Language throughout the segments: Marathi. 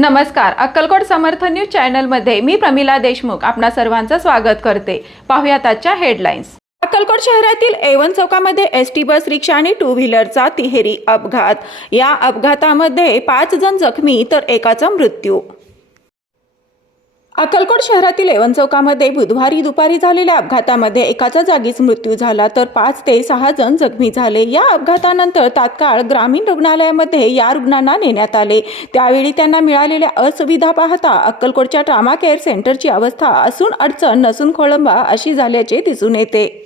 नमस्कार. अक्कलकोट समर्थ न्यूज चॅनलमध्ये मी प्रमिला देशमुख आपणा सर्वांचं स्वागत करते. पाहुयात आजच्या हेडलाईन्स. अक्कलकोट शहरातील एवन चौकामध्ये एस टी बस रिक्षा आणि टू व्हीलरचा तिहेरी अपघात. या अपघातामध्ये पाच जण जखमी तर एकाचा मृत्यू. अक्कलकोट शहरातील एवन चौकामध्ये बुधवारी दुपारी झालेल्या अपघातामध्ये एकाचा जागीच मृत्यू झाला तर पाच ते सहा जण जखमी झाले. या अपघातानंतर तात्काळ ग्रामीण रुग्णालयामध्ये या रुग्णांना नेण्यात आले. त्यावेळी त्यांना मिळालेल्या असुविधा पाहता अक्कलकोटच्या ट्रामा केअर सेंटरची अवस्था असून अडचण नसून खोळंबा अशी झाल्याचे दिसून येते.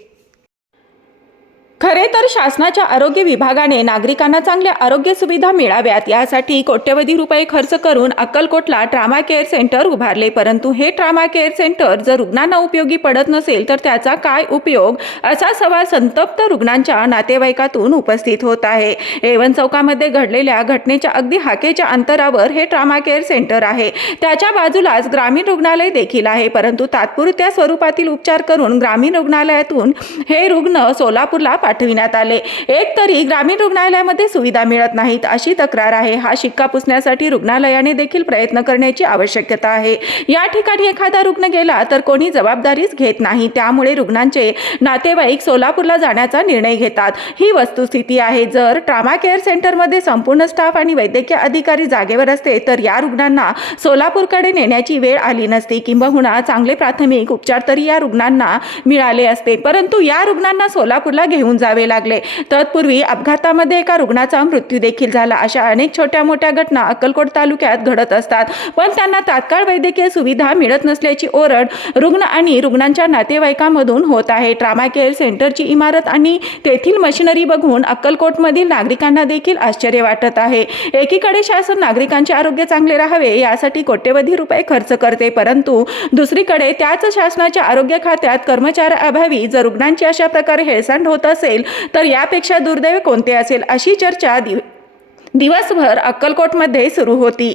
खरे तर शासनाच्या आरोग्य विभागाने नागरिकांना चांगल्या आरोग्य सुविधा मिळाव्यात. यासाठी कोट्यवधी रुपये खर्च करून अक्कलकोटला ट्रामा केअर सेंटर उभारले. परंतु हे ट्रामा केअर सेंटर जर रुग्णांना उपयोगी पडत नसेल तर त्याचा काय उपयोग? असा सवाल संतप्त रुग्णांच्या नातेवाईकातून उपस्थित होत आहे. एवन चौकामध्ये घडलेल्या घटनेच्या अगदी हाकेच्या अंतरावर हे ट्रामा केअर सेंटर आहे. त्याच्या बाजूलाच ग्रामीण रुग्णालय देखील आहे. परंतु तात्पुरत्या स्वरूपातील उपचार करून ग्रामीण रुग्णालयातून हे रुग्ण सोलापूरला पाठविण्यात आले. एक तरी ग्रामीण रुग्णालयामध्ये सुविधा मिळत नाहीत अशी तक्रार आहे. हा शिक्का पुसण्यासाठी रुग्णालयाने देखील प्रयत्न करण्याची आवश्यकता आहे. या ठिकाणी एखादा रुग्ण गेला तर कोणी जबाबदारीच घेत नाही. त्यामुळे रुग्णांचे नातेवाईक सोलापूरला जाण्याचा निर्णय घेतात. ही वस्तुस्थिती आहे. जर ट्रामा केअर सेंटरमध्ये संपूर्ण स्टाफ आणि वैद्यकीय अधिकारी जागेवर असते तर या रुग्णांना सोलापूरकडे नेण्याची वेळ आली नसती. किंबहुना चांगले प्राथमिक उपचार तरी या रुग्णांना मिळाले असते. परंतु या रुग्णांना सोलापूरला घेऊन जावे लागले. तत्पूर्वी अपघातामध्ये एका रुग्णाचा मृत्यू देखील झाला. अशा अनेक छोट्या मोठ्या घटना अक्कलकोट तालुक्यात घडत असतात. पण त्यांना तात्काळ वैद्यकीय सुविधा मिळत नसल्याची ओरड रुग्ण आणि रुग्णांच्या नातेवाईकांमधून होत आहे. ट्रामा केअर सेंटरची इमारत आणि तेथील मशिनरी बघून अक्कलकोटमधील नागरिकांना देखील आश्चर्य वाटत आहे. एकीकडे शासन नागरिकांचे आरोग्य चांगले राहावे यासाठी कोट्यवधी रुपये खर्च करते परंतु दुसरीकडे त्याच शासनाच्या आरोग्य खात्यात कर्मचाऱ्याअभावी जर रुग्णांची अशा प्रकारे हेळसांड होत असेल तर यापेक्षा दुर्दैव कोणते असेल अशी चर्चा दिव दिवसभर अक्कलकोटमध्ये सुरू होती.